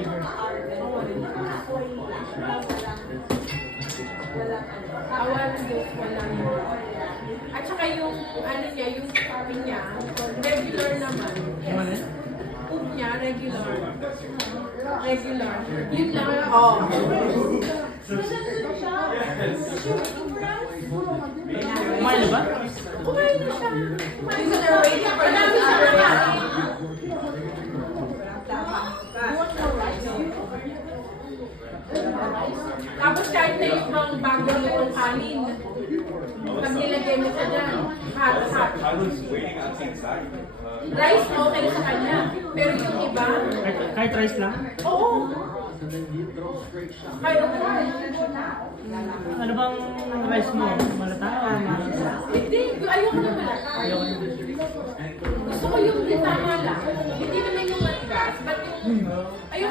figure. Awan yung walang. At saka yung ano niya, yung sabi niya, regular naman. Ano eh? Food niya, regular. Regular. Yun lang. Oh. Kumain na ba? Kumain na siya. Kumain na siya. Madami siya nakain. Tapos kahit na yung mga bagong lutong kanin, pag nilagay mo siya dyan, hot. I was waiting outside. Rice okay sa kanya. Pero yung iba, Kahit rice lang? oo. Kaya Ano bang rice mo? Malata o malata? hindi, ayoko na malata. Gusto ko yung tama lang. Hindi naman yung matigas, but yung, ayoko